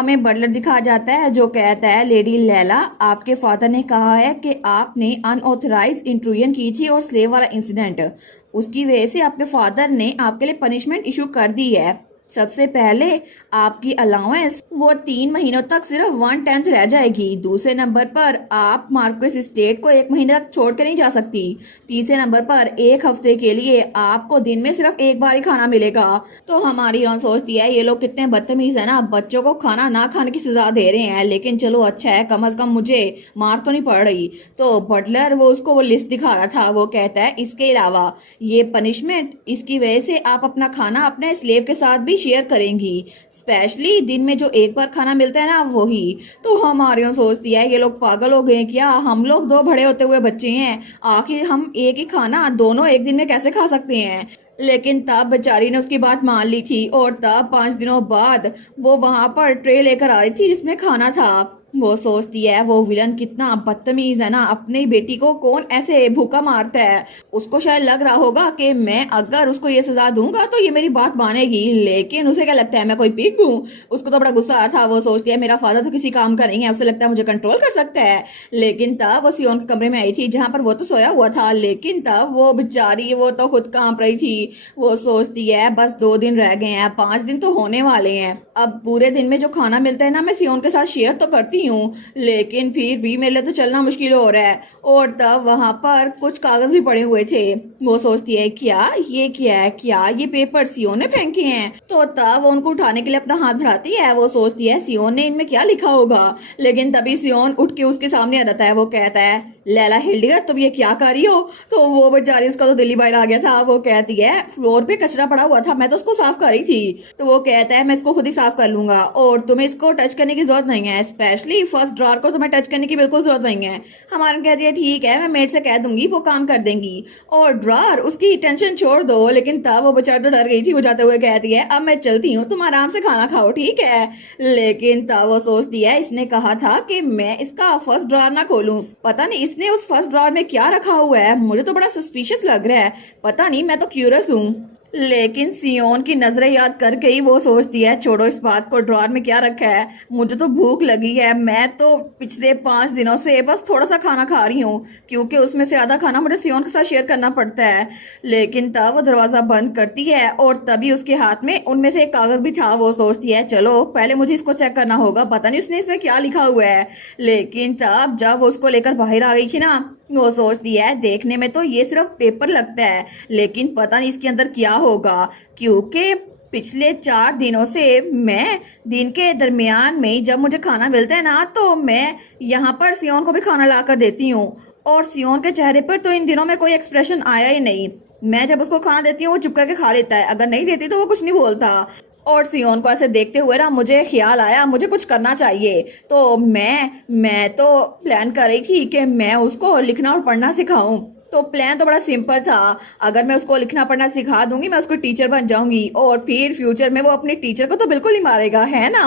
हमें बटलर दिखाया जाता है जो कहता है, लेडी लैला, आपके फादर ने कहा है कि आपने अनऑथराइज इंट्रूजन की थी और स्लेव वाला इंसिडेंट, उसकी वजह से आपके फादर ने आपके लिए पनिशमेंट इशू कर दी है। सबसे पहले आपकी अलाउंस वो 3 महीनों तक सिर्फ 1/10 रह जाएगी। दूसरे नंबर पर आप मार्क्वेस स्टेट को 1 महीने तक छोड़ कर नहीं जा सकती। तीसरे नंबर पर 1 हफ्ते के लिए आपको दिन में सिर्फ एक बार ही खाना मिलेगा। तो हमारी रॉन सोचती है ये लोग कितने बदतमीज है ना, बच्चों को खाना ना खाने की सजा दे रहे हैं, लेकिन चलो अच्छा है, कम अज कम मुझे मार तो नहीं पड़ रही। तो बटलर वो लिस्ट दिखा रहा था, वो कहता है इसके अलावा ये पनिशमेंट, इसकी वजह से आप अपना खाना अपने स्लेव के साथ भी शेयर करेंगी, स्पेशली दिन में जो एक बार खाना मिलता है ना वही। तो हमारे यहाँ सोचती है ये लोग पागल हो गए हैं क्या, हम लोग दो बड़े होते हुए बच्चे हैं, आखिर हम एक ही खाना दोनों एक दिन में कैसे खा सकते हैं। लेकिन तब बेचारी ने उसकी बात मान ली थी और तब 5 दिनों बाद वो वहां पर ट्रे लेकर आ रही थी जिसमें खाना था। वो सोचती है वो विलन कितना बदतमीज है ना, अपनी बेटी को कौन ऐसे भूखा मारता है। उसको शायद लग रहा होगा कि मैं अगर उसको ये सजा दूंगा तो ये मेरी बात मानेगी, लेकिन उसे क्या लगता है मैं कोई पिग हूँ। उसको तो बड़ा गुस्सा आ रहा था। वो सोचती है मेरा फादर तो किसी काम का नहीं है, उसे लगता है मुझे कंट्रोल कर सकता है। लेकिन तब वो सियोन के कमरे में आई थी जहां पर वो तो सोया हुआ था, लेकिन तब वो बेचारी वो तो खुद कांप रही थी। वो सोचती है बस 2 दिन रह गए हैं, 5 दिन तो होने वाले हैं। अब पूरे दिन में जो खाना मिलता है ना मैं सियोन के साथ शेयर तो करती हूँ, लेकिन फिर भी मेरे लिए तो चलना मुश्किल हो रहा है। और तब वहां पर कुछ कागज भी पड़े हुए थे। वो सोचती है क्या है, क्या ये पेपर सियोन ने फेंके हैं। तो तब वो उनको उठाने के लिए अपना हाथ बढ़ाती है। वो सोचती है सियोन ने इनमें क्या लिखा होगा, लेकिन तभी सियोन उठ के उसके सामने आ जाता है। वो कहता है लैला हिल्डिगर तुम ये क्या कर रही हो। तो वो बेचारी, उसका तो दिल्ली बाहर आ गया था। वो कहती है फ्लोर पे कचरा पड़ा हुआ था, मैं तो उसको साफ कर रही थी। तो वो कहता है मैं इसको खुद ही साफ कर लूंगा और तुम्हें इसको टच करने की जरूरत नहीं है, स्पेशली फर्स्ट ड्रॉर को तुम्हें टच करने की बिल्कुल जरूरत नहीं है। हमारा कहती है ठीक है, मैं मेड से कह दूंगी, वो काम कर देंगी। और ड्रॉर उसकी टेंशन छोड़ दो। लेकिन तब वो बेचारी तो डर गई थी। वो जाते हुए कहती है अब मैं चलती हूँ, तुम आराम से खाना खाओ ठीक है। लेकिन तब वो सोचती है इसने कहा था कि मैं इसका फर्स्ट ड्रॉर ना खोलूं, पता नहीं इसने उस फर्स्ट ड्रॉर में क्या रखा हुआ है, मुझे तो बड़ा सस्पिशियस लग रहा है, पता नहीं, मैं तो क्यूरियस हूँ। लेकिन सियोन की नजरें याद करके ही वो सोचती है छोड़ो इस बात को, ड्रॉर में क्या रखा है, मुझे तो भूख लगी है, मैं तो पिछले 5 दिनों से बस थोड़ा सा खाना खा रही हूँ, क्योंकि उसमें से आधा खाना मुझे सियोन के साथ शेयर करना पड़ता है। लेकिन तब वो दरवाजा बंद करती है और तभी उसके हाथ में उनमें से एक कागज भी था। वो सोचती है चलो पहले मुझे इसको चेक करना होगा, पता नहीं उसने इसमें क्या लिखा हुआ है। लेकिन तब जब वो उसको लेकर बाहर आ गई थी ना, वो सोचती है देखने में तो ये सिर्फ पेपर लगता है, लेकिन पता नहीं इसके अंदर क्या होगा, क्योंकि पिछले 4 दिनों से मैं दिन के दरमियान में जब मुझे खाना मिलता है ना तो मैं यहाँ पर सियोन को भी खाना ला कर देती हूँ, और सियोन के चेहरे पर तो इन दिनों में कोई एक्सप्रेशन आया ही नहीं। मैं जब उसको खाना देती हूँ वो चुप करके खा लेता है, अगर नहीं देती तो वो कुछ नहीं बोलता। और सियोन को ऐसे देखते हुए ना मुझे ख्याल आया मुझे कुछ करना चाहिए। तो मैं तो प्लान कर रही थी कि मैं उसको लिखना और पढ़ना सिखाऊं। तो प्लान तो बड़ा सिंपल था, अगर मैं उसको लिखना पढ़ना सिखा दूंगी मैं उसको टीचर बन जाऊंगी और फिर फ्यूचर में वो अपने टीचर को तो बिल्कुल ही मारेगा, है ना।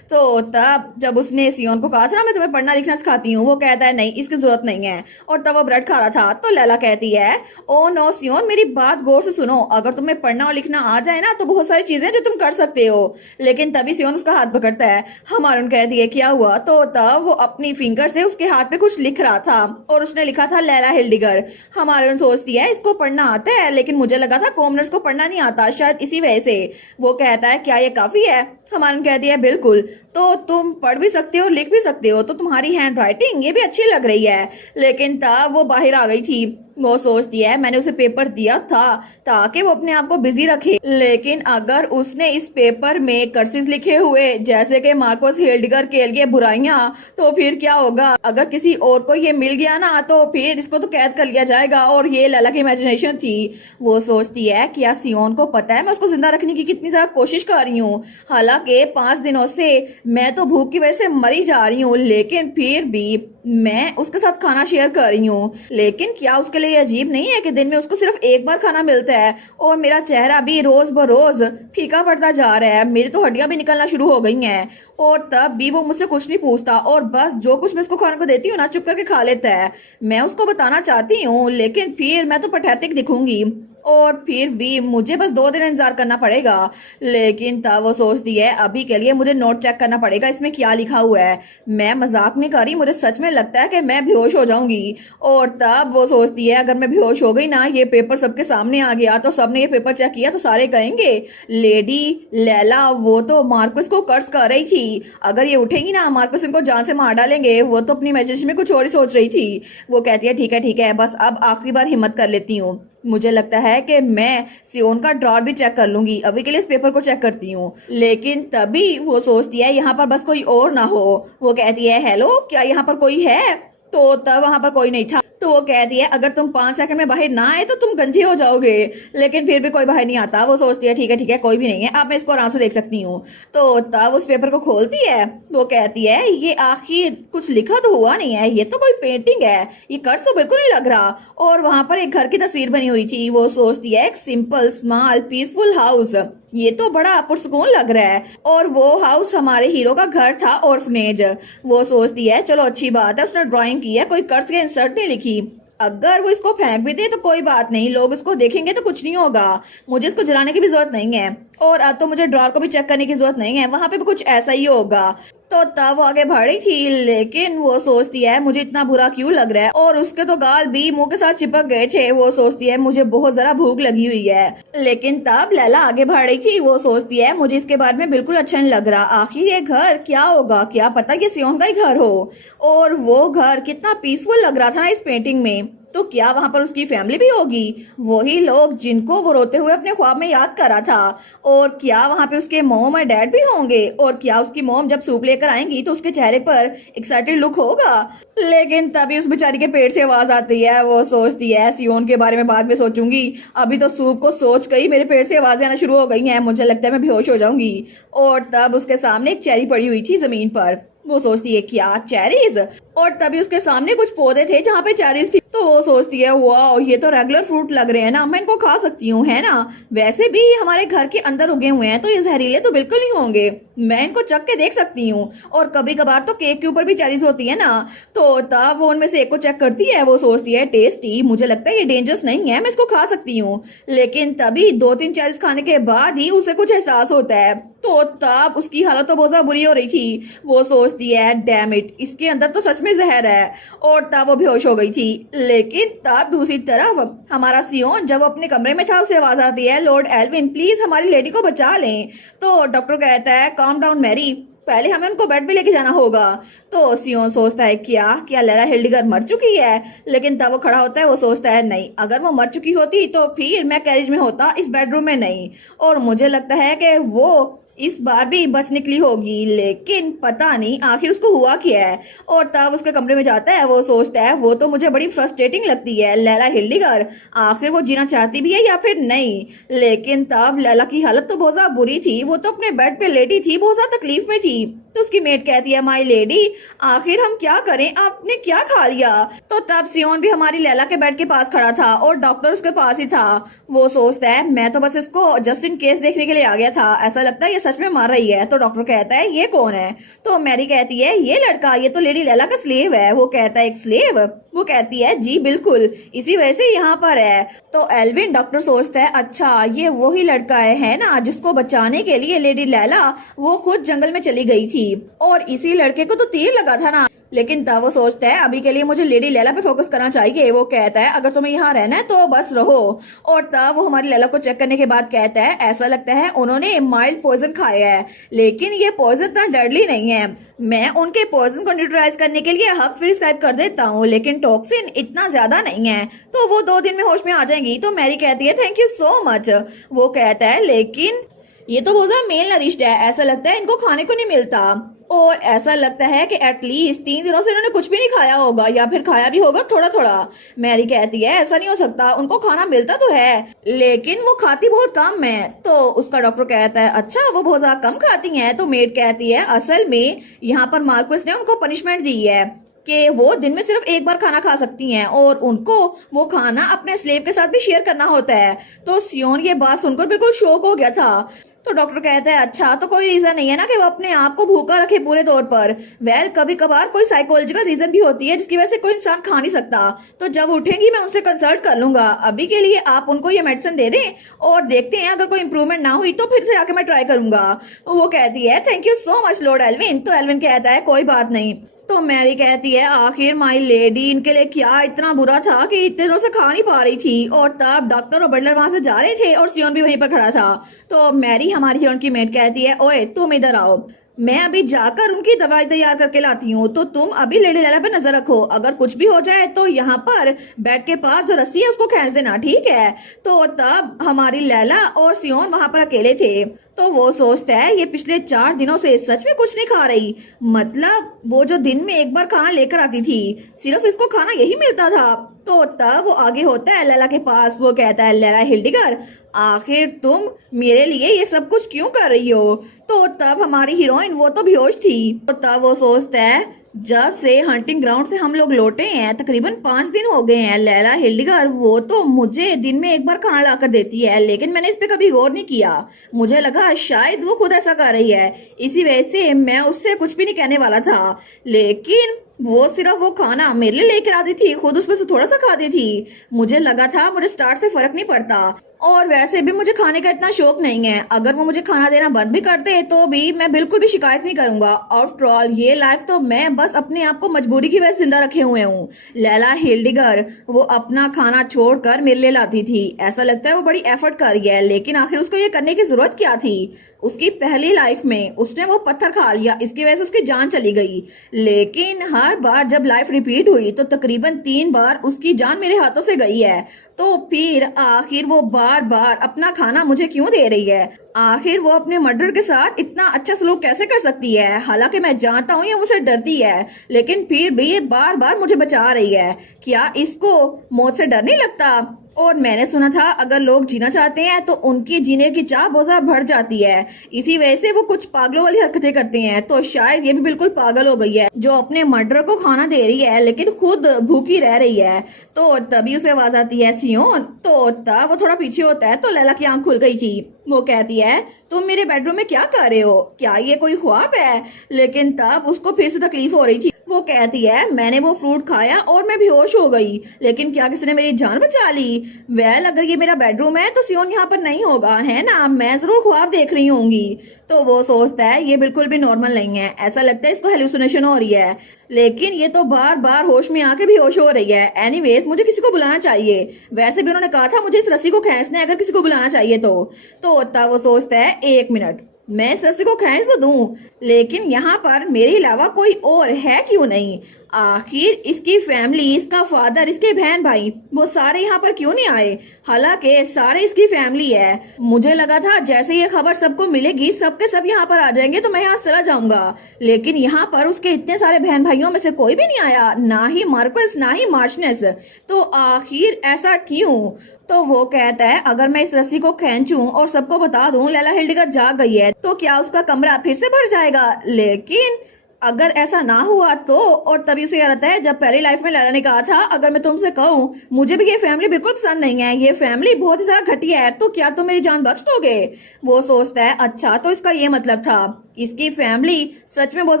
तो तब जब उसने सियोन को कहा था ना मैं तुम्हें पढ़ना लिखना सिखाती हूँ, वो कहता है नहीं इसकी जरूरत नहीं है, और तब वो ब्रेड खा रहा था। तो लैला कहती है ओ नो सियोन मेरी बात गौर से सुनो, अगर तुम्हें पढ़ना और लिखना आ जाए ना तो बहुत सारी चीजें जो तुम कर सकते हो। लेकिन तभी सियोन उसका हाथ पकड़ता है। हमारून कहती है क्या हुआ। तो तब वो अपनी फिंगर से उसके हाथ पे कुछ लिख रहा था और उसने लिखा था लैला हिल्डिगर। हमारे सोचती है इसको पढ़ना आता है, लेकिन मुझे लगा था कॉमनर्स को पढ़ना नहीं आता, शायद इसी वजह से। वो कहता है क्या ये काफी है। हमारे कहती है बिल्कुल, तो तुम पढ़ भी सकते हो लिख भी सकते हो, तो तुम्हारी हैंड राइटिंग ये भी अच्छी लग रही है। लेकिन तब वो बाहर आ गई थी। वो सोचती है मैंने उसे पेपर दिया था ताकि वो अपने आप को बिजी रखे, लेकिन अगर उसने इस पेपर में कर्सिस लिखे हुए जैसे कि मार्कोस हिल्डिगर के लिए बुराइयां, तो फिर क्या होगा, अगर किसी और को ये मिल गया ना तो फिर इसको तो कैद कर लिया जाएगा। और ये लैला की इमेजिनेशन थी। वो सोचती है क्या सियोन को पता है मैं उसको जिंदा रखने की कितनी ज्यादा कोशिश कर रही हूँ, हालांकि 5 दिनों से मैं तो भूख की वजह से मरी जा रही हूँ, लेकिन फिर भी मैं उसके साथ खाना शेयर कर रही हूँ। लेकिन क्या उसके लिए अजीब नहीं है कि दिन में उसको सिर्फ एक बार खाना मिलता है और मेरा चेहरा भी रोज बरोज फीका पड़ता जा रहा है, मेरी तो हड्डियां भी निकलना शुरू हो गई हैं। और तब भी वो मुझसे कुछ नहीं पूछता और बस जो कुछ मैं उसको खाने को देती हूँ ना चुप करके खा लेता है। मैं उसको बताना चाहती हूँ लेकिन फिर मैं तो पैथेटिक दिखूंगी। और फिर भी मुझे बस 2 दिन इंतजार करना पड़ेगा। लेकिन तब वो सोचती है अभी के लिए मुझे नोट चेक करना पड़ेगा इसमें क्या लिखा हुआ है। मैं मजाक नहीं कर रही, मुझे सच में लगता है कि मैं बेहोश हो जाऊंगी। और तब वो सोचती है अगर मैं बेहोश हो गई ना, ये पेपर सबके सामने आ गया तो सबने ये पेपर चेक किया तो सारे कहेंगे लेडी लैला वो तो मार्कस को कर्ज कर रही थी, अगर ये उठेंगी ना मार्कस इनको जान से मार डालेंगे। वो तो अपनी इमेजिनेशन में कुछ और ही सोच रही थी। वो कहती है ठीक है बस अब आखिरी बार हिम्मत कर लेती हूँ। मुझे लगता है कि मैं सियोन का ड्रॉर भी चेक कर लूंगी, अभी के लिए इस पेपर को चेक करती हूँ। लेकिन तभी वो सोचती है यहाँ पर बस कोई और ना हो। वो कहती है हेलो क्या यहाँ पर कोई है, तो तब वहां पर कोई नहीं था। तो वो कहती है अगर तुम 5 सेकंड में बाहर ना आए तो तुम गंजे हो जाओगे। लेकिन फिर भी कोई बाहर नहीं आता। वो सोचती है ठीक है कोई भी नहीं है, अब मैं इसको आराम से देख सकती हूँ। तो तब उस पेपर को खोलती है। वो कहती है ये आखिर कुछ लिखा तो हुआ नहीं है, ये तो कोई पेंटिंग है, ये कर्ज तो बिल्कुल नहीं लग रहा। और वहां पर एक घर की तस्वीर बनी हुई थी। वो सोचती है एक सिंपल स्मॉल पीसफुल हाउस, ये तो बड़ा पुरसकून लग रहा है। और वो हाउस हमारे हीरो का घर था, ऑर्फनेज। वो सोचती है चलो अच्छी बात है उसने ड्राइंग की है, कोई कर्ज के इंसर्ट नहीं लिखी। अगर वो इसको फेंक भी दे तो कोई बात नहीं, लोग इसको देखेंगे तो कुछ नहीं होगा, मुझे इसको जलाने की भी जरूरत नहीं है। और अब तो मुझे ड्रॉर को भी चेक करने की जरूरत नहीं है, वहां पे भी कुछ ऐसा ही होगा। तो तब वो आगे बढ़ रही थी। लेकिन वो सोचती है मुझे इतना बुरा क्यों लग रहा है, और उसके तो गाल भी मुंह के साथ चिपक गए थे। वो सोचती है मुझे बहुत जरा भूख लगी हुई है। लेकिन तब लैला आगे बढ़ रही थी। वो सोचती है मुझे इसके बारे में बिल्कुल अच्छा नहीं लग रहा, आखिर ये घर क्या होगा, क्या पता ये सियोन का ही घर हो। और वो घर कितना पीसफुल लग रहा था ना इस पेंटिंग में, तो क्या वहां पर उसकी फैमिली भी होगी, वही लोग जिनको वो रोते हुए अपने ख्वाब में याद कर रहा था। और क्या वहां पे उसके मॉम और डैड भी होंगे, और क्या उसकी मॉम जब सूप लेकर आएंगी तो उसके चेहरे पर एक्साइटेड लुक होगा। लेकिन तभी उस बेचारी के पेट से आवाज आती है। वो सोचती है सियोन के बारे में बाद में सोचूंगी, अभी तो सूप को सोच गई मेरे पेट से आवाजें आना शुरू हो गई हैं, मुझे लगता है मैं बेहोश हो जाऊंगी। और तब उसके सामने एक चेरी पड़ी हुई थी जमीन पर। वो सोचती है क्या चेरीज, और तभी उसके सामने कुछ पौधे थे जहाँ पे चेरीज थी। तो वो सोचती है वाह ये तो रेगुलर फ्रूट लग रहे हैं ना, मैं इनको खा सकती हूँ, है ना, वैसे भी हमारे घर के अंदर उगे हुए हैं तो ये जहरीले तो बिल्कुल नहीं होंगे, मैं इनको चख के देख सकती हूँ। और कभी कभार तो केक के ऊपर भी चेरीज होती है ना। तो तब वो उनमें से एक को चेक करती है। वो सोचती है टेस्टी, मुझे लगता है ये डेंजरस नहीं है, मैं इसको खा सकती हूँ। लेकिन तभी 2-3 चेरीज खाने के बाद ही उसे कुछ एहसास होता है। तो तब उसकी हालत तो बहुत ज्यादा बुरी हो रही थी। वो सोचती है डैम इट, इसके अंदर तो सच में जहर है। और तब वो बेहोश हो गई थी। लेकिन तब दूसरी तरफ हमारा सियोन जब अपने कमरे में था उसे आवाज आती है लॉर्ड एल्विन प्लीज हमारी लेडी को बचा लें। तो डॉक्टर कहता है काम डाउन मैरी, पहले हमें उनको बेड पे लेके जाना होगा। तो सियोन सोचता है क्या क्या लैला हिल्डिगर मर चुकी है। लेकिन तब वो खड़ा होता है। वो सोचता है नहीं, अगर वो मर चुकी होती तो फिर मैं कैरेज में होता, इस बेडरूम में नहीं। और मुझे लगता है कि वो इस बार भी बच निकली होगी। लेकिन पता नहीं आखिर उसको हुआ क्या है। और तब उसके कमरे में जाता है। वो सोचता है वो तो मुझे बड़ी फ्रस्ट्रेटिंग लगती है लैला हिल्डिगर, आखिर वो जीना चाहती भी है या फिर नहीं। लेकिन तब लैला की हालत तो बहुत ज्यादा बुरी थी, वो तो अपने बेड पे लेटी थी, बहुत ज्यादा तकलीफ में थी। तो उसकी मेट कहती है माई लेडी आखिर हम क्या करें, आपने क्या खा लिया। तो तब सियोन भी हमारी लैला के बेड के पास खड़ा था और डॉक्टर उसके पास ही था। वो सोचता है मैं तो बस इसको जस्ट इन केस देखने के लिए आ गया था, ऐसा लगता है ये सच में मर रही है। तो डॉक्टर कहता है ये कौन है। तो मैरी कहती है ये लड़का, ये तो लेडी लैला का स्लेव है। वो कहता है एक स्लेव। वो कहती है जी बिल्कुल, इसी वजह से यहाँ पर है। तो एल्विन डॉक्टर सोचता है अच्छा ये वही लड़का है ना जिसको बचाने के लिए लेडी लैला वो खुद जंगल में चली गई थी, और इसी लड़के को तो तीर लगा था ना। लेकिन तब वो सोचता है अभी के लिए मुझे लेडी लैला पे फोकस करना चाहिए। वो कहता है अगर तुम्हें यहाँ रहना है तो बस रहो। और तब वो हमारी लैला को चेक करने के बाद कहता है ऐसा लगता है उन्होंने माइल्ड पॉइजन खाया है, लेकिन ये पॉइजन इतना डेडली नहीं है। मैं उनके पॉइजन को न्यूट्रलाइज करने के लिए हर्ब्स प्रिस्क्राइब कर देता हूँ, लेकिन टॉक्सिन इतना ज्यादा नहीं है, तो वो 2 दिन में होश में आ जाएंगी। तो मैरी कहती है थैंक यू सो मच। वो कहता है लेकिन ये तो बहुत ज्यादा मेल नरिश्ड है, ऐसा लगता है इनको खाने को नहीं मिलता। और ऐसा लगता है कि एटलीस्ट 3 दिनों से इन्होंने कुछ भी नहीं खाया होगा, या फिर खाया भी होगा थोड़ा थोड़ा। मैरी कहती है ऐसा नहीं हो सकता, उनको खाना मिलता तो है लेकिन वो खाती बहुत कम है। तो उसका डॉक्टर कहता है अच्छा वो बहुत ज्यादा कम खाती हैं। तो मेड कहती है असल में यहाँ पर मार्क्वेस ने उनको पनिशमेंट दी है कि वो दिन में सिर्फ एक बार खाना खा सकती हैं, और उनको वो खाना अपने स्लेव के साथ भी शेयर करना होता है। तो सियोन ये बात सुनकर बिल्कुल शॉक हो गया था। तो डॉक्टर कहता है अच्छा तो कोई रीजन नहीं है ना कि वो अपने आप को भूखा रखे पूरे तौर पर। वेल कभी कभार कोई साइकोलॉजिकल रीजन भी होती है जिसकी वजह से कोई इंसान खा नहीं सकता। तो जब उठेंगी मैं उनसे कंसल्ट कर लूंगा, अभी के लिए आप उनको ये मेडिसिन दे दें और देखते हैं अगर कोई इंप्रूवमेंट ना हुई तो फिर से आके मैं ट्राई करूंगा। वो कहती है thank you so much Lord Elvin. तो एल्विन कहता है कोई बात नहीं। तो मैरी कहती है आखिर माई लेडी इनके लिए क्या इतना बुरा था कि इतने दिनों से खा नहीं पा रही थी। और तब डॉक्टर और बटलर वहां से जा रहे थे और सियोन भी वहीं पर खड़ा था। तो मैरी हमारी हीरोइन की मेट कहती है ओए तुम इधर आओ, मैं अभी जाकर उनकी दवाई तैयार करके लाती हूँ, तो तुम अभी लेडी लैला पे नजर रखो, अगर कुछ भी हो जाए तो यहाँ पर बेड के पास जो रस्सी है उसको खींच देना, ठीक है। तो तब हमारी लैला और सियोन वहां पर अकेले थे। तो वो सोचता है ये पिछले 4 दिनों से सच में कुछ नहीं खा रही, मतलब वो जो दिन में एक बार खाना लेकर आती थी सिर्फ इसको खाना यही मिलता था। तो तब वो आगे होता है लैला के पास। वो कहता है लैला हिल्डिगर आखिर तुम मेरे लिए ये सब कुछ क्यों कर रही हो। तो तब हमारी हीरोइन वो तो बेहोश थी। तो तब वो सोचता है जब से हंटिंग ग्राउंड से हम लोग लौटे हैं तकरीबन 5 दिन हो गए हैं, लैला हिल्डिगर वो तो मुझे दिन में एक बार खाना लाकर देती है, लेकिन मैंने इस पे कभी गौर नहीं किया। मुझे लगा शायद वो खुद ऐसा कर रही है, इसी वजह से मैं उससे कुछ भी नहीं कहने वाला था। लेकिन वो सिर्फ वो खाना मेरे लिए लेकर आती थी, खुद उसमें से थोड़ा सा खाती थी। मुझे लगा था मुझे स्टार्ट से फर्क नहीं पड़ता, और वैसे भी मुझे खाने का इतना शौक नहीं है। अगर वो मुझे खाना देना बंद भी कर दे तो भी मैं बिल्कुल भी शिकायत नहीं करूंगा। आफ्टर ऑल ये लाइफ तो मैं बस अपने आप को मजबूरी की वजह से जिंदा रखे हुए हूँ। लैला हिल्डिगर वो अपना खाना छोड़कर मेरे लिए लाती थी, ऐसा लगता है वो बड़ी एफर्ट कर रही है, लेकिन आखिर उसको ये करने की जरूरत क्या थी। उसकी पहली लाइफ में उसने वो पत्थर खा लिया, इसकी वजह से उसकी जान चली गई। लेकिन हर बार जब लाइफ रिपीट हुई तो तकरीबन 3 बार उसकी जान मेरे हाथों से गई है। तो फिर आखिर वो बार बार अपना खाना मुझे क्यों दे रही है। आखिर वो अपने मर्डर के साथ इतना अच्छा सलूक कैसे कर सकती है। हालांकि मैं जानता हूँ ये मुझसे डरती है, लेकिन फिर भी ये बार बार मुझे बचा रही है। क्या इसको मौत से डर नहीं लगता। और मैंने सुना था अगर लोग जीना चाहते हैं तो उनकी जीने की चाह बहुत ज्यादा बढ़ जाती है, इसी वजह से वो कुछ पागलों वाली हरकतें करते हैं। तो शायद ये भी बिल्कुल पागल हो गई है जो अपने मर्डर को खाना दे रही है लेकिन खुद भूखी रह रही है। तो तभी उसे आवाज आती है सियोन। तो तब वो थोड़ा पीछे होता है तो लैला की आंख खुल गई थी। वो कहती है तुम मेरे बेडरूम में क्या कर रहे हो, क्या ये कोई ख्वाब है। लेकिन तब उसको फिर से तकलीफ हो रही थी। वो कहती है मैंने वो फ्रूट खाया और मैं बेहोश हो गई, लेकिन क्या किसी ने मेरी जान बचा ली। वेल अगर ये मेरा बेडरूम है तो सियोन यहाँ पर नहीं होगा, है ना, मैं जरूर ख्वाब देख रही होंगी। तो वो सोचता है ये बिल्कुल भी नॉर्मल नहीं है, ऐसा लगता है इसको हेलुसिनेशन हो रही है, लेकिन ये तो बार बार होश में आके भी होश हो रही है। एनीवेज मुझे किसी को बुलाना चाहिए, वैसे भी उन्होंने कहा था मुझे इस रस्सी को खींचना है अगर किसी को बुलाना चाहिए तो तब वो सोचता है 1 मिनट मैं इस रस्सी को खींच तो दूं, लेकिन यहाँ पर मेरे अलावा कोई और है क्यों नहीं। आखिर इसकी फैमिली, इसका फादर, इसके बहन भाई वो सारे यहाँ पर क्यों नहीं आए, हालांकि सारे इसकी फैमिली है। मुझे लगा था जैसे ये खबर सबको मिलेगी सबके सब यहाँ पर आ जाएंगे तो मैं यहाँ चला जाऊंगा, लेकिन यहाँ पर उसके इतने सारे बहन भाइयों में से कोई भी नहीं आया, ना ही मार्कस ना ही मार्शनेस। तो आखिर ऐसा क्यों। तो वो कहता है अगर मैं इस रस्सी को खींचूं और सबको बता दूं लैला हिल्डिगर जाग गई है तो क्या उसका कमरा फिर से भर जाएगा। लेकिन अगर ऐसा ना हुआ तो। और तभी उसे याद आता है जब पहली लाइफ में लैला ने कहा था अगर मैं तुमसे कहूँ मुझे भी ये फैमिली बिल्कुल पसंद नहीं है, ये फैमिली बहुत ही ज्यादा घटिया है, तो क्या तुम मेरी जान बख्श दोगे। वो सोचता है अच्छा तो इसका ये मतलब था इसकी फैमिली सच में बहुत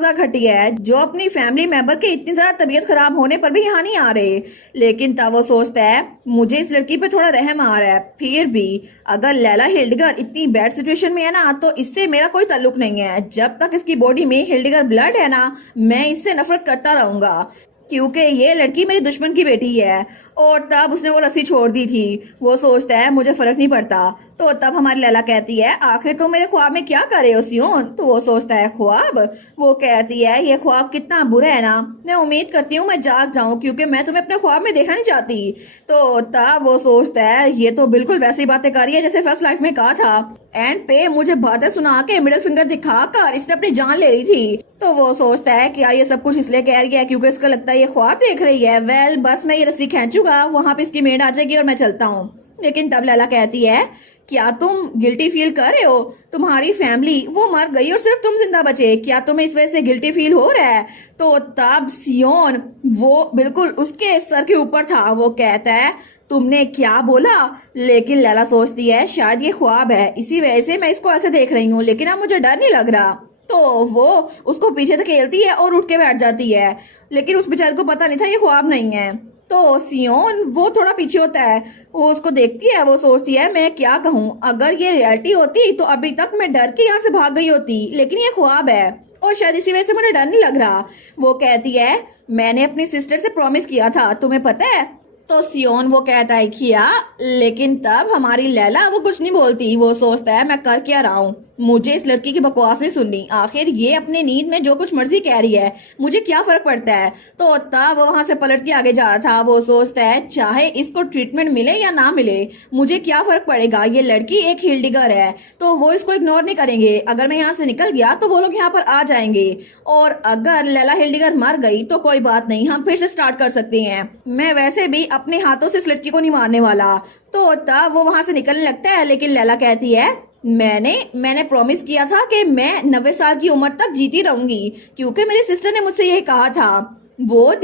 ज्यादा घटिया है जो अपनी फैमिली मेंबर के इतनी ज्यादा तबीयत खराब होने पर भी यहाँ नहीं आ रहे। लेकिन तब वो सोचता है मुझे इस लड़की पे थोड़ा रहम आ रहा है, फिर भी अगर लैला हिल्डिगर इतनी बैड सिचुएशन में है ना तो इससे मेरा कोई ताल्लुक नहीं है। जब तक इसकी बॉडी में हिल्डिगर ब्लड है ना मैं इससे नफरत करता रहूंगा, क्योंकि ये लड़की मेरी दुश्मन की बेटी है। और तब उसने वो रस्सी छोड़ दी थी। वो सोचता है मुझे फर्क नहीं पड़ता। तो तब हमारी लैला कहती है आखिर तुम मेरे ख्वाब में क्या कर रहे हो सियोन। तो वो सोचता है ख्वाब। वो कहती है ये ख्वाब कितना बुरा है ना, मैं उम्मीद करती हूँ मैं जाग जाऊं क्योंकि मैं तुम्हें अपने ख्वाब में देखना नहीं चाहती। तो तब वो सोचता है ये तो बिल्कुल वैसी बातें कर रही है जैसे फर्स्ट लाइफ में कहा था, एंड पे मुझे बातें सुना के मिडिल फिंगर दिखाकर इसने अपनी जान ले ली थी। तो वो सोचता है कि ये सब कुछ इसलिए कह रही है क्योंकि इसका लगता है ये ख्वाब देख रही है। वेल बस मैं ये रस्सी खींचूंगा, वहां पे इसकी मेड आ जाएगी और मैं चलता हूँ। लेकिन तब लैला कहती है क्या तुम गिल्टी फील कर रहे हो? तुम्हारी फैमिली वो मर गई और सिर्फ तुम जिंदा बचे, क्या तुम्हें इस वजह से गिल्टी फील हो रहा है? तो तब सियोन वो बिल्कुल उसके सर के ऊपर था, वो कहता है तुमने क्या बोला? लेकिन लैला सोचती है शायद ये ख्वाब है, इसी वजह से मैं इसको ऐसे देख रही हूँ, लेकिन अब मुझे डर नहीं लग रहा। तो वो उसको पीछे धकेलती है और उठ के बैठ जाती है, लेकिन उस बेचारे को पता नहीं था ये ख्वाब नहीं है। तो सियोन वो थोड़ा पीछे होता है, वो उसको देखती है, वो सोचती है मैं क्या कहूँ, अगर ये रियलिटी होती तो अभी तक मैं डर के यहाँ से भाग गई होती, लेकिन ये ख्वाब है और शायद इसी वजह से मुझे डर नहीं लग रहा। वो कहती है मैंने अपनी सिस्टर से प्रॉमिस किया था, तुम्हें पता है? तो सियोन वो कहता है किया, लेकिन तब हमारी लैला वो कुछ नहीं बोलती, वो सोचता है मैं कर क्या रहा हूँ, मुझे इस लड़की की बकवास नहीं सुननी, आखिर ये अपनी नींद में जो कुछ मर्जी कह रही है, मुझे क्या फर्क पड़ता है। तो तब वो वहां से पलट के आगे जा रहा था, वो सोचता है चाहे इसको ट्रीटमेंट मिले या ना मिले मुझे क्या फर्क पड़ेगा, ये लड़की एक हिल्डिगर है तो वो इसको इग्नोर नहीं करेंगे, अगर मैं यहाँ से निकल गया तो वो लोग यहाँ पर आ जाएंगे, और अगर लैला हिल्डिगर मर गई तो कोई बात नहीं, हम फिर से स्टार्ट कर सकते हैं, मैं वैसे भी अपने हाथों से इस लड़की को नहीं मारने वाला। तो तब वो वहां से निकलने लगता है, लेकिन लैला कहती है मैंने प्रॉमिस किया था कि मैं 90 साल की उम्र तक जीती रहूंगी, क्योंकि मेरी सिस्टर ने मुझसे यही कहा था। वो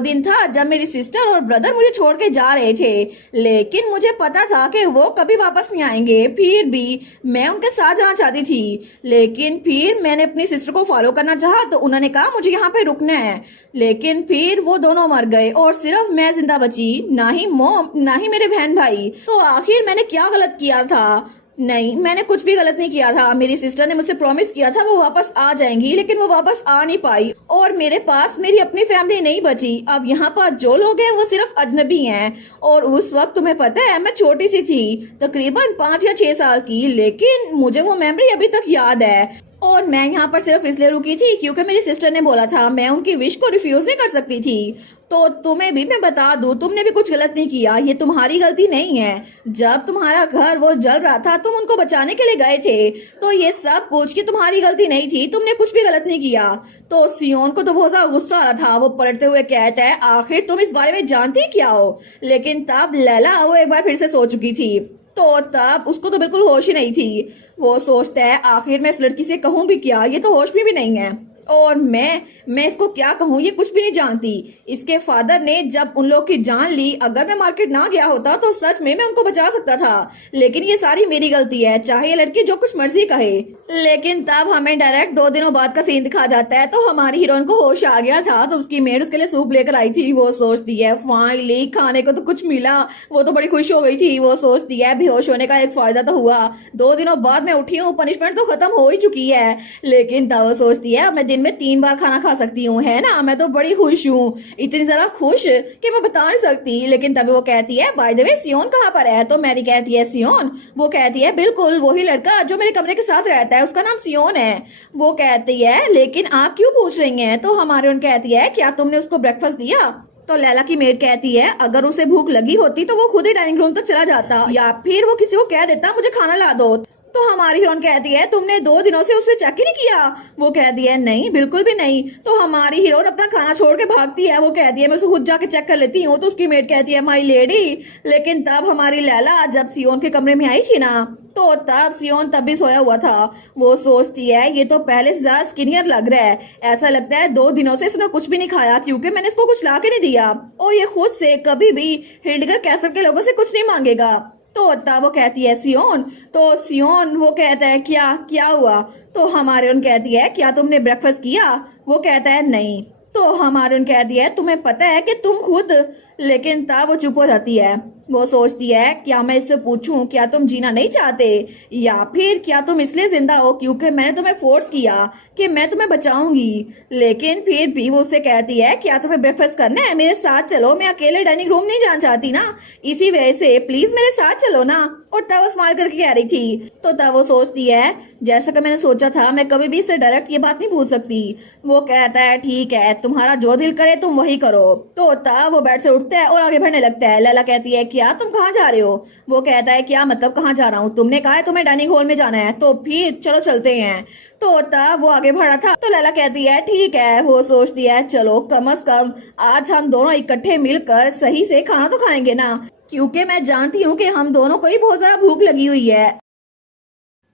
दिन था जब मेरी सिस्टर और ब्रदर मुझे छोड़ के जा रहे थे, लेकिन मुझे पता था कि वो कभी वापस नहीं आएंगे, फिर भी मैं उनके साथ जाना चाहती थी, लेकिन फिर मैंने अपनी सिस्टर को फॉलो करना चाहा तो उन्होंने कहा मुझे यहाँ पे रुकना है, लेकिन फिर वो दोनों मर गए और सिर्फ मैं जिंदा बची, ना ही मॉम ना ही मेरे बहन भाई। तो आखिर मैंने क्या गलत किया था? नहीं, मैंने कुछ भी गलत नहीं किया था, मेरी सिस्टर ने मुझसे प्रॉमिस किया था वो वापस आ जाएंगी, लेकिन वो वापस आ नहीं पाई और मेरे पास मेरी अपनी फैमिली नहीं बची, अब यहाँ पर जो लोग हैं वो सिर्फ अजनबी हैं। और उस वक्त तुम्हें पता है मैं छोटी सी थी, तकरीबन 5 या 6 साल की, लेकिन मुझे वो मेमोरी अभी तक याद है, और मैं यहाँ पर सिर्फ इसलिए रुकी थी क्योंकि मेरी सिस्टर ने बोला था, मैं उनकी विश को रिफ्यूज नहीं कर सकती थी। तो तुम्हें भी मैं बता दूं, तुमने भी कुछ गलत नहीं किया, ये तुम्हारी गलती नहीं है, जब तुम्हारा घर वो जल रहा था तुम उनको बचाने के लिए गए थे, तो ये सब कुछ की तुम्हारी गलती नहीं थी, तुमने कुछ भी गलत नहीं किया। तो सियोन को तो बहुत ज्यादा गुस्सा आ रहा था, वो पलटते हुए कहता है आखिर तुम इस बारे में जानती क्या हो? लेकिन तब लैला वो एक बार फिर से सो चुकी थी, तो तब उसको तो बिल्कुल होश ही नहीं थी, वो सोचता है आखिर मैं इस लड़की से कहूँ भी क्या, ये तो होश में भी नहीं है, और मैं इसको क्या कहूँ, ये कुछ भी नहीं जानती। इसके फादर ने जब उन लोग की जान ली, अगर मैं मार्केट ना गया होता तो सच में मैं उनको बचा सकता था, लेकिन ये सारी मेरी गलती है, चाहे ये लड़की जो कुछ मर्जी कहे। लेकिन तब हमें डायरेक्ट 2 दिनों बाद का सीन दिखा जाता है, तो हमारी हीरोइन को होश आ गया था, तो उसकी मेड उसके लिए सूप लेकर आई थी, वो सोचती है फाइनली खाने को तो कुछ मिला, वो तो बड़ी खुश हो गई थी, वो सोचती है बेहोश होने का एक फायदा तो हुआ, 2 दिनों बाद मैं उठी हूँ, पनिशमेंट तो खत्म हो ही चुकी है। लेकिन तब वो सोचती है मैं दिन में 3 बार खाना खा सकती हूँ, है ना, मैं तो बड़ी खुश हूँ, इतनी ज्यादा खुश कि मैं बता नहीं सकती। लेकिन तभी वो कहती है बाय द वे सियोन कहाँ पर है? तो मैरी कहती है सियोन? वो कहती है बिल्कुल वही लड़का जो मेरे कमरे के साथ रहता है, उसका नाम सियोन है। वो कहती है लेकिन आप क्यों पूछ रही हैं? तो हमारे उन कहती है क्या तुमने उसको ब्रेकफास्ट दिया? तो लैला की मेड कहती है अगर उसे भूख लगी होती तो वो खुद ही डाइनिंग रूम तक चला जाता, या फिर वो किसी को कह देता मुझे खाना ला दो। तो हमारी हीरोइन कहती है तुमने 2 दिनों से उसे चेक ही नहीं किया? वो कहती है नहीं, बिल्कुल भी नहीं। तो हमारी हीरोइन अपना खाना छोड़ के भागती है, वो कहती है मैं उसे खुद जाके चेक कर लेती हूँ। तो उसकी मेड कहती है माई लेडी। लेकिन तब हमारी लैला जब सियोन के कमरे में आई थी ना, तो तब सियोन तब भी सोया हुआ था, वो सोचती है ये तो पहले से ज्यादा स्किनियर लग रहा है, ऐसा लगता है 2 दिनों से इसने कुछ भी नहीं खाया क्योंकि मैंने इसको कुछ ला के नहीं दिया, और ये खुद से कभी भी हिल्डगर कैसल के लोगों से कुछ नहीं मांगेगा। तो तब वो कहती है सियोन, तो सियोन वो कहता है क्या क्या हुआ? तो हमारे उन कहती है क्या तुमने ब्रेकफास्ट किया? वो कहता है नहीं। तो हमारे उन कहती है तुम्हें पता है कि तुम खुद। लेकिन तब वो चुप हो जाती है, वो सोचती है क्या मैं इससे पूछूं क्या तुम जीना नहीं चाहते, या फिर क्या तुम इसलिए जिंदा हो क्योंकि मैंने तुम्हें फोर्स किया कि मैं तुम्हें बचाऊंगी। लेकिन फिर भी वो उससे कहती है क्या तुम्हें ब्रेकफास्ट करना है? मेरे साथ चलो, मैं अकेले डाइनिंग रूम नहीं जाना चाहती ना, इसी वजह से प्लीज मेरे साथ चलो ना। और तब वो स्माइल करके कह रही थी। तो तब वो सोचती है जैसा कि मैंने सोचा था मैं कभी भी इससे डायरेक्ट ये बात नहीं पूछ सकती। वो कहता है ठीक है तुम्हारा जो दिल करे तुम वही करो। तो तब वो बेड से उठता है और आगे बढ़ने लगता है। लैला कहती है क्या तुम कहाँ जा रहे हो? वो कहता है क्या मतलब कहाँ जा रहा हूँ, तुमने कहा है तुम्हें डाइनिंग हॉल में जाना है तो फिर चलो चलते हैं। तोता वो आगे बढ़ा था तो लैला कहती है ठीक है। वो सोचती है चलो कम से कम आज हम दोनों इकट्ठे मिलकर सही से खाना तो खाएंगे ना, क्योंकि मैं जानती हूँ कि हम दोनों को ही बहुत ज़्यादा भूख लगी हुई है।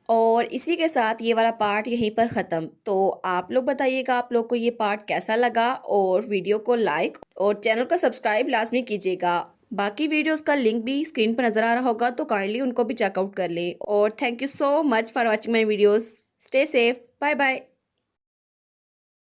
और इसी के साथ ये वाला पार्ट यहीं पर ख़त्म। तो आप लोग बताइएगा आप लोग को ये पार्ट कैसा लगा, और वीडियो को लाइक और चैनल को सब्सक्राइब लाजमी कीजिएगा। बाकी वीडियोस का लिंक भी स्क्रीन पर नज़र आ रहा होगा तो काइंडली उनको भी चेकआउट कर लें। और thank you so much for watching my videos. Stay safe, bye bye.